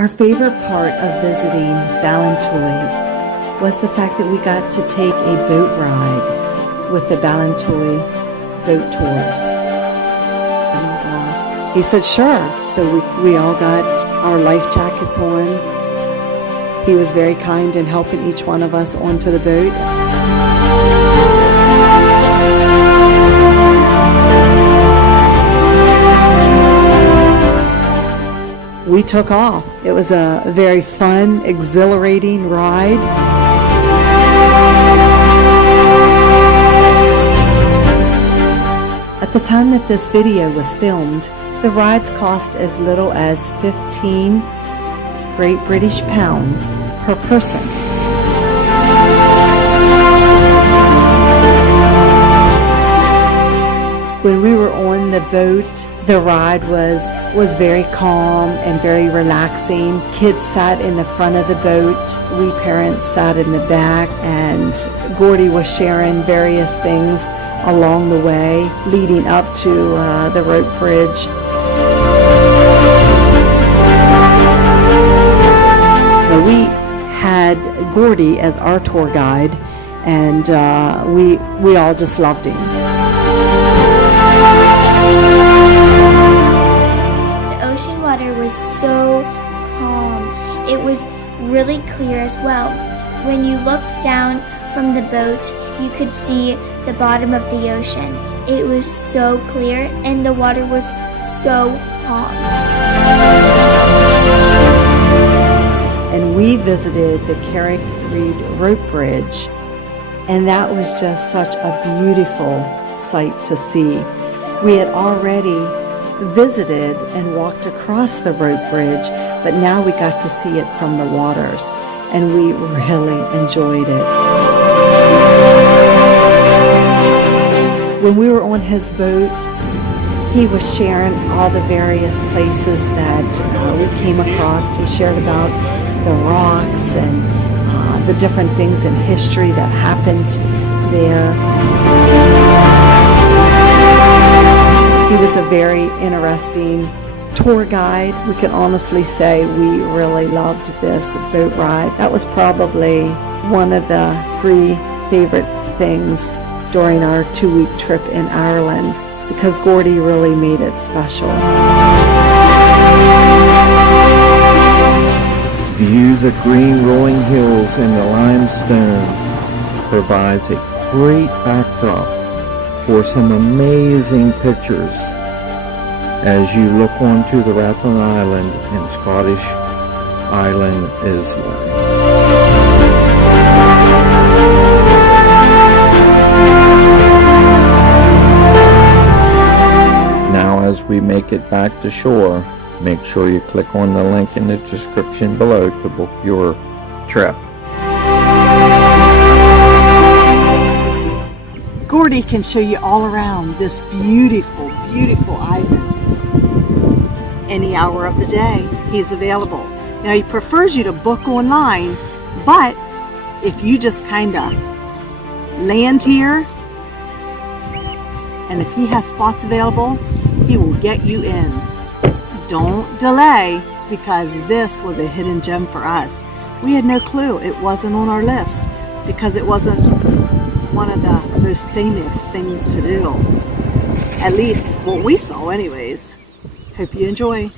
Our favorite part of visiting Ballintoy was the fact that we got to take a boat ride with the Ballintoy Boat Tours. And he said, sure. So we all got our life jackets on. He was very kind in helping each one of us onto the boat. We took off. It was a very fun, exhilarating ride. At the time that this video was filmed, the rides cost as little as 15 Great British pounds per person. When we were on the boat, the ride was very calm and very relaxing. Kids sat in the front of the boat. We parents sat in the back, and Gordy was sharing various things along the way leading up to the rope bridge. We had Gordy as our tour guide, and we all just loved him. The ocean water was so calm. It was really clear as well. When you looked down from the boat, you could see the bottom of the ocean. It was so clear, and the water was so calm. And we visited the Carrick-A-Rede Rope Bridge, and that was just such a beautiful sight to see. We had already visited and walked across the rope bridge, but now we got to see it from the waters, and we really enjoyed it. When we were on his boat, he was sharing all the various places that we came across. He shared about the rocks and the different things in history that happened there. He was a very interesting tour guide. We can honestly say we really loved this boat ride. That was probably one of the 3 favorite things during our 2-week trip in Ireland, because Gordy really made it special. View the green rolling hills and the limestone provides a great backdrop for some amazing pictures as you look onto the Rathlin Island and Scottish island Islay. Now as we make it back to shore, make sure you click on the link in the description below to book your trip. Gordy can show you all around this beautiful, beautiful island. Any hour of the day, he's available. Now, he prefers you to book online, but if you just kind of land here, and if he has spots available, he will get you in. Don't delay, because this was a hidden gem for us. We had no clue it wasn't on our list, because it wasn't one of the most famous things to do. At least what we saw anyways. Hope you enjoy.